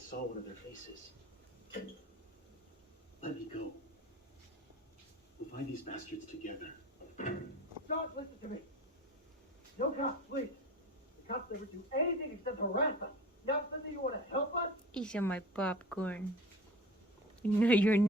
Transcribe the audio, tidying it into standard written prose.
saw one of their faces. Let me go. We'll find these bastards together. Don't listen to me. No cops, please. The cops never do anything except harass us. Not something you want to help us? Eat my popcorn. You know you're